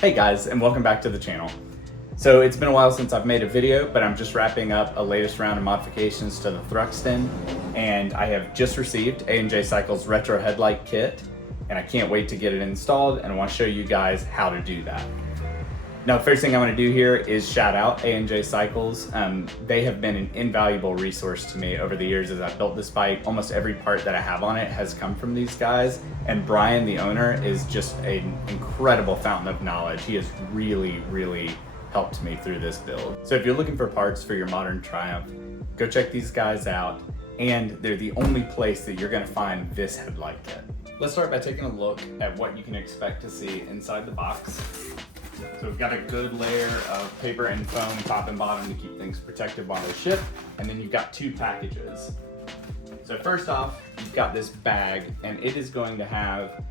Hey guys, and welcome back to the channel. So it's been a while since I've made a video, but I'm just wrapping up a latest round of modifications to the Thruxton, and I have just received A&J Cycles retro headlight kit, and I can't wait to get it installed, and I want to show you guys how to do that. Now, the first thing I want to do here is shout out A&J Cycles. They have been an invaluable resource to me over the years as I've built this bike. Almost every part that I have on it has come from these guys. And Brian, the owner, is just an incredible fountain of knowledge. He has really helped me through this build. So if you're looking for parts for your modern Triumph, go check these guys out. And they're the only place that you're gonna find this headlight kit. Let's start by taking a look at what you can expect to see inside the box. So we've got a good layer of paper and foam top and bottom to keep things protected while they ship. And then you've got two packages. So first off, you've got this bag, and it is going to have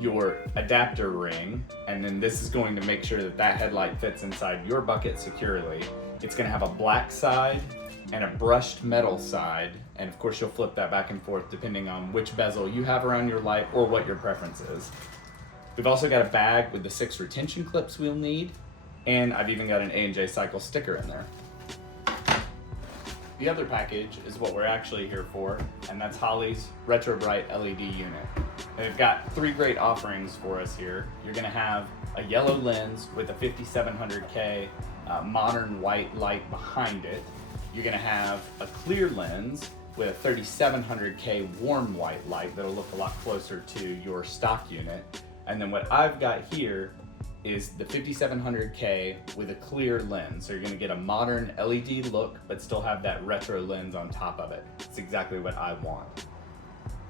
your adapter ring. And then this is going to make sure that that headlight fits inside your bucket securely. It's gonna have a black side and a brushed metal side. And of course you'll flip that back and forth depending on which bezel you have around your light or what your preference is. We've also got a bag with the 6 retention clips we'll need, and I've even got an A&J Cycles sticker in there. The other package is what we're actually here for, and that's Holley's Retro Bright LED unit. They've got 3 great offerings for us here. You're gonna have a yellow lens with a 5700K modern white light behind it. You're gonna have a clear lens with a 3700K warm white light that'll look a lot closer to your stock unit. And then what I've got here is the 5700K with a clear lens. So you're gonna get a modern LED look, but still have that retro lens on top of it. It's exactly what I want.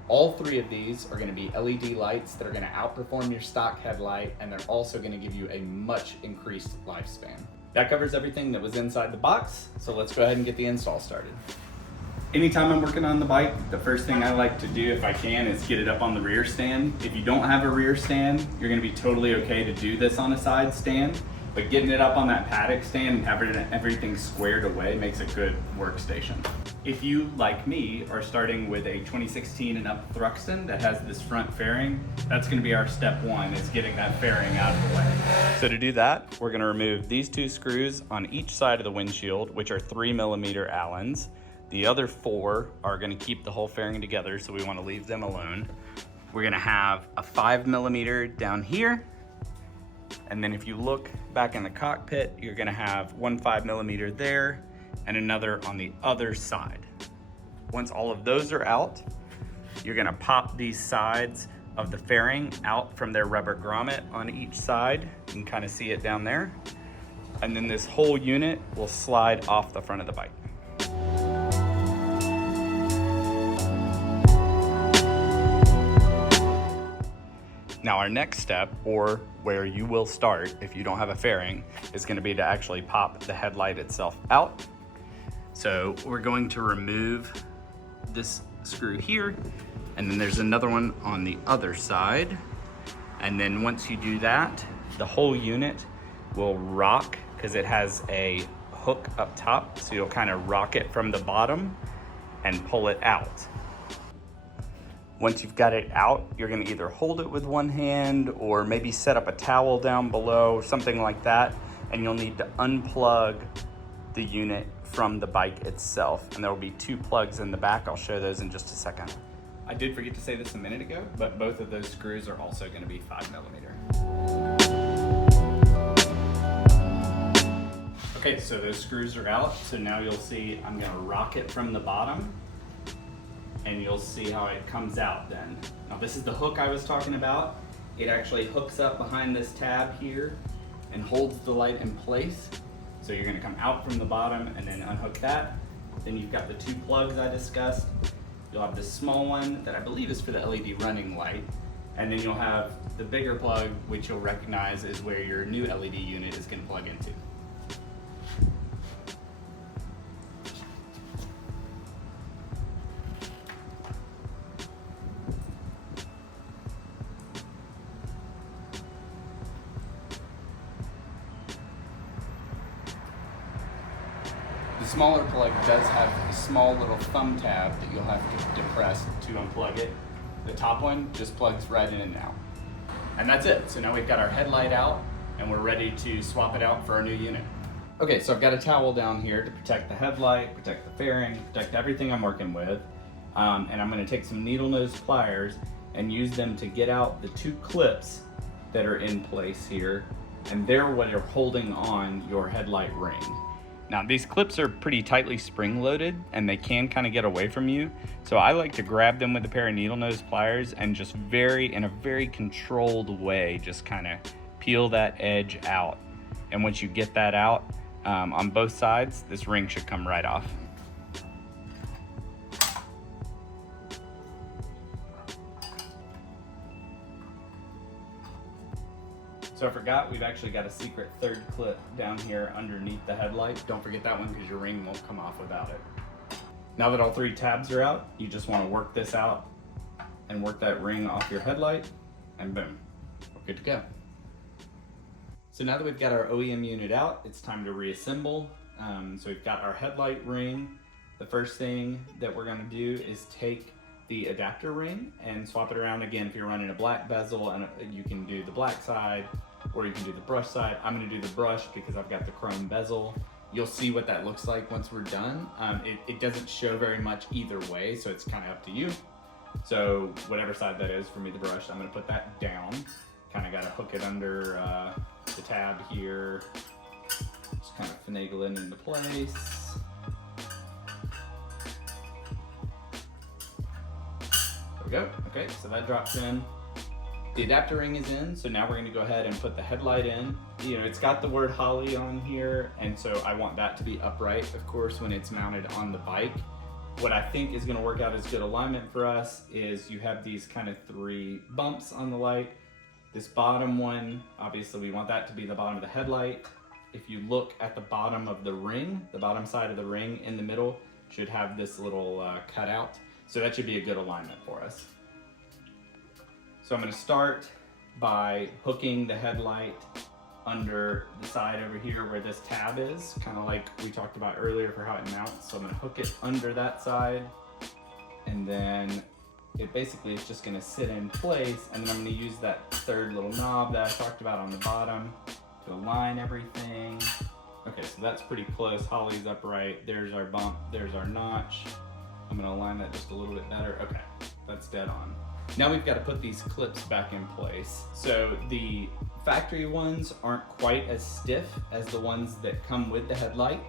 All 3 of these are gonna be LED lights that are gonna outperform your stock headlight, and they're also gonna give you a much increased lifespan. That covers everything that was inside the box, so let's go ahead and get the install started. Anytime I'm working on the bike, the first thing I like to do, if I can, is get it up on the rear stand. If you don't have a rear stand, you're gonna be totally okay to do this on a side stand, but getting it up on that paddock stand and having everything squared away makes a good workstation. If you, like me, are starting with a 2016 and up Thruxton that has this front fairing, that's gonna be our step 1, is getting that fairing out of the way. So to do that, we're gonna remove these 2 screws on each side of the windshield, which are 3mm Allens. The other 4 are gonna keep the whole fairing together, so we wanna leave them alone. We're gonna have a 5mm down here. And then if you look back in the cockpit, you're gonna have one 5mm there and another on the other side. Once all of those are out, you're gonna pop these sides of the fairing out from their rubber grommet on each side. You can kind of see it down there. And then this whole unit will slide off the front of the bike. Now our next step, or where you will start if you don't have a fairing, is gonna be to actually pop the headlight itself out. So we're going to remove this screw here, and then there's another one on the other side. And then once you do that, the whole unit will rock because it has a hook up top. So you'll kind of rock it from the bottom and pull it out. Once you've got it out, you're gonna either hold it with one hand or maybe set up a towel down below, something like that, and you'll need to unplug the unit from the bike itself. And there will be 2 plugs in the back. I'll show those in just a second. I did forget to say this a minute ago, but both of those screws are also gonna be 5mm. Okay, so those screws are out. So now you'll see I'm gonna rock it from the bottom, and you'll see how it comes out then. Now this is the hook I was talking about. It actually hooks up behind this tab here and holds the light in place. So you're gonna come out from the bottom and then unhook that. Then you've got the 2 plugs I discussed. You'll have this small one that I believe is for the LED running light. And then you'll have the bigger plug, which you'll recognize is where your new LED unit is gonna plug into. The smaller plug does have a small little thumb tab that you'll have to depress to unplug it. The top one just plugs right in and out. And that's it. So now we've got our headlight out. and we're ready to swap it out for our new unit. Okay, so I've got a towel down here to protect the headlight, protect the fairing, protect everything I'm working with. And I'm gonna take some needle nose pliers and use them to get out the 2 clips that are in place here. And they're what are holding on your headlight ring. Now these clips are pretty tightly spring loaded and they can kind of get away from you. So I like to grab them with a pair of needle nose pliers and just in a very controlled way, just kind of peel that edge out. And once you get that out on both sides, this ring should come right off. So I forgot, we've actually got a secret 3rd clip down here underneath the headlight. Don't forget that one because your ring won't come off without it. Now that all 3 tabs are out, you just want to work this out and work that ring off your headlight, and boom, we're good to go. So now that we've got our OEM unit out, it's time to reassemble. So we've got our headlight ring. The first thing that we're gonna do is take the adapter ring and swap it around again. If you're running a black bezel, and you can do the black side or you can do the brush side. I'm gonna do the brush because I've got the chrome bezel. You'll see what that looks like once we're done. It doesn't show very much either way, so it's kind of up to you. So whatever side that is, for me the brush, I'm gonna put that down. Kind of gotta hook it under the tab here. Just kind of finagle it into place. There we go. Okay, so that drops in. The adapter ring is in, so now we're gonna go ahead and put the headlight in. You know, it's got the word Holley on here, and so I want that to be upright, of course, when it's mounted on the bike. What I think is gonna work out as good alignment for us is you have these kind of 3 bumps on the light. This bottom one, obviously we want that to be the bottom of the headlight. If you look at the bottom of the ring, the bottom side of the ring in the middle should have this little cutout. So that should be a good alignment for us. So I'm gonna start by hooking the headlight under the side over here where this tab is, kind of like we talked about earlier for how it mounts. So I'm gonna hook it under that side, and then it basically is just gonna sit in place, and then I'm gonna use that 3rd little knob that I talked about on the bottom to align everything. Okay, so that's pretty close. Holley's upright, there's our bump, there's our notch. I'm gonna align that just a little bit better. Okay, that's dead on. Now we've got to put these clips back in place. So the factory ones aren't quite as stiff as the ones that come with the headlight.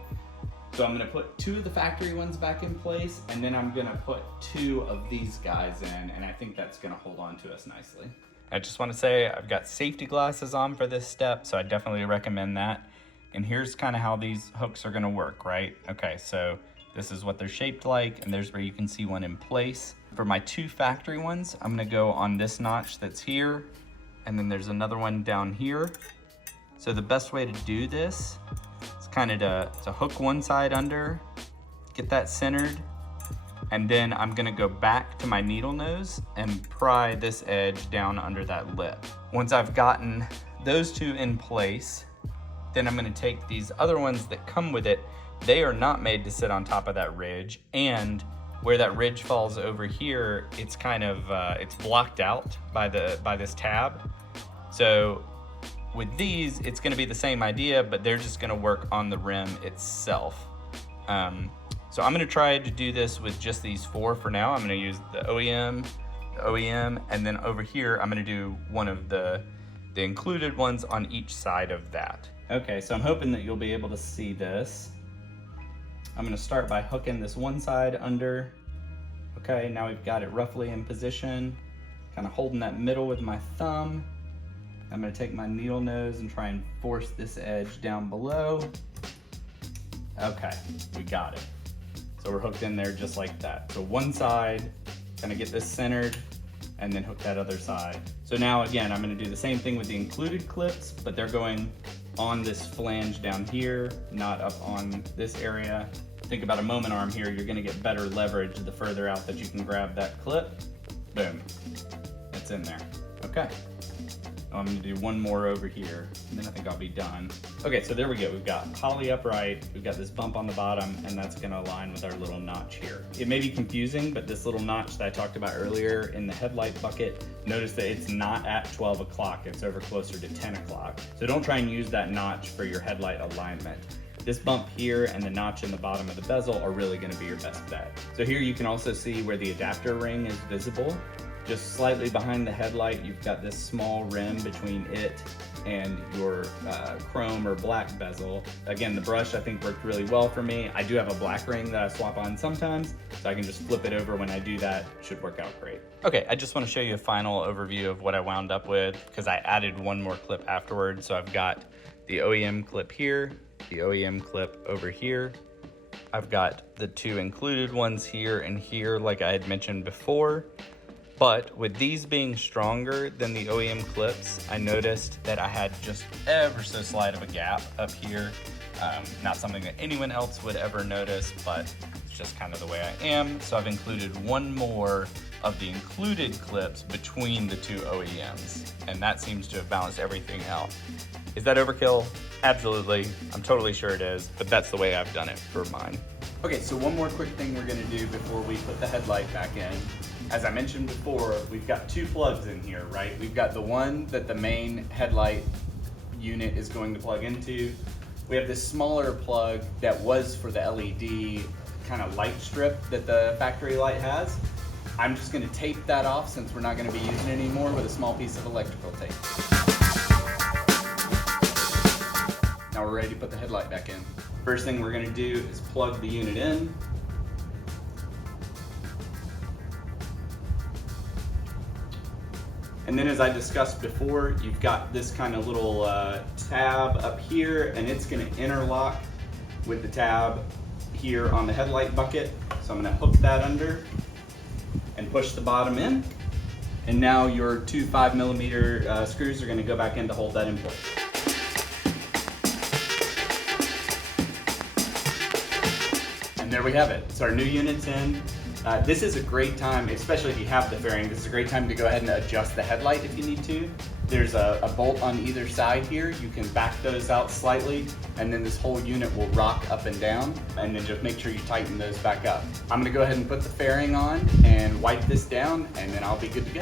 So I'm gonna put 2 of the factory ones back in place, and then I'm gonna put 2 of these guys in, and I think that's gonna hold on to us nicely. I just wanna say I've got safety glasses on for this step, so I definitely recommend that. And here's kind of how these hooks are gonna work, right? Okay, so this is what they're shaped like, and there's where you can see one in place. For my 2 factory ones, I'm gonna go on this notch that's here, and then there's another one down here. So the best way to do this is kind of to hook one side under, get that centered, and then I'm gonna go back to my needle nose and pry this edge down under that lip. Once I've gotten those 2 in place, then I'm gonna take these other ones that come with it. They are not made to sit on top of that ridge, and where that ridge falls over here, it's kind of, it's blocked out by this tab. So with these, it's gonna be the same idea, but they're just gonna work on the rim itself. So I'm gonna try to do this with just these 4 for now. I'm gonna use the OEM, and then over here, I'm gonna do one of the included ones on each side of that. Okay, so I'm hoping that you'll be able to see this. I'm gonna start by hooking this one side under. Okay, now we've got it roughly in position, kind of holding that middle with my thumb. I'm gonna take my needle nose and try and force this edge down below. Okay, we got it. So we're hooked in there just like that. So one side, gonna get this centered, and then hook that other side. So now again, I'm gonna do the same thing with the included clips, but they're going on this flange down here, not up on this area. Think about a moment arm here, you're gonna get better leverage the further out that you can grab that clip. Boom, it's in there. Okay, I'm gonna do one more over here, and then I think I'll be done. Okay, so there we go. We've got poly upright, we've got this bump on the bottom, and that's gonna align with our little notch here. It may be confusing, but this little notch that I talked about earlier in the headlight bucket, notice that it's not at 12 o'clock, it's over closer to 10 o'clock. So don't try and use that notch for your headlight alignment. This bump here and the notch in the bottom of the bezel are really gonna be your best bet. So here you can also see where the adapter ring is visible. Just slightly behind the headlight, you've got this small rim between it and your chrome or black bezel. Again, the brush I think worked really well for me. I do have a black ring that I swap on sometimes, so I can just flip it over when I do that. Should work out great. Okay, I just want to show you a final overview of what I wound up with, because I added one more clip afterwards. So I've got the OEM clip here, the OEM clip over here. I've got the two included ones here and here, like I had mentioned before. But with these being stronger than the OEM clips, I noticed that I had just ever so slight of a gap up here. Not something that anyone else would ever notice, but it's just kind of the way I am. So I've included one more of the included clips between the two OEMs, and that seems to have balanced everything out. Is that overkill? Absolutely. I'm totally sure it is, but that's the way I've done it for mine. Okay, so one more quick thing we're gonna do before we put the headlight back in. As I mentioned before, we've got two plugs in here, right? We've got the one that the main headlight unit is going to plug into. We have this smaller plug that was for the LED kind of light strip that the factory light has. I'm just gonna tape that off since we're not gonna be using it anymore with a small piece of electrical tape. Now we're ready to put the headlight back in. First thing we're gonna do is plug the unit in. And then as I discussed before, you've got this kind of little tab up here, and it's gonna interlock with the tab here on the headlight bucket. So I'm gonna hook that under and push the bottom in. And now your two 5mm screws are gonna go back in to hold that in place. And there we have it. So our new unit's in. This is a great time, especially if you have the fairing, this is a great time to go ahead and adjust the headlight if you need to. There's a bolt on either side here. You can back those out slightly, and then this whole unit will rock up and down, and then just make sure you tighten those back up. I'm gonna go ahead and put the fairing on and wipe this down, and then I'll be good to go.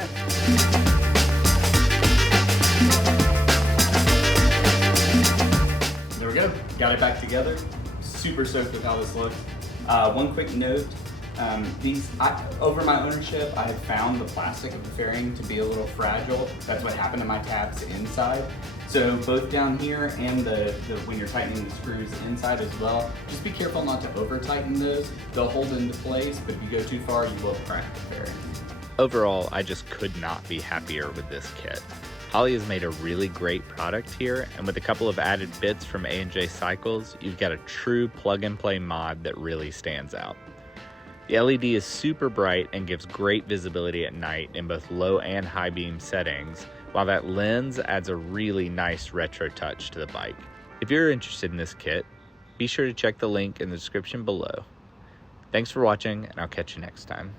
There we go, got it back together. Super stoked with how this looks. One quick note, over my ownership, I had found the plastic of the fairing to be a little fragile. That's what happened to my tabs inside. So both down here and when you're tightening the screws inside as well, just be careful not to over tighten those. They'll hold into place, but if you go too far, you will crack the fairing. Overall, I just could not be happier with this kit. Holley has made a really great product here, and with a couple of added bits from A&J Cycles, you've got a true plug-and-play mod that really stands out. The LED is super bright and gives great visibility at night in both low and high beam settings, while that lens adds a really nice retro touch to the bike. If you're interested in this kit, be sure to check the link in the description below. Thanks for watching, and I'll catch you next time.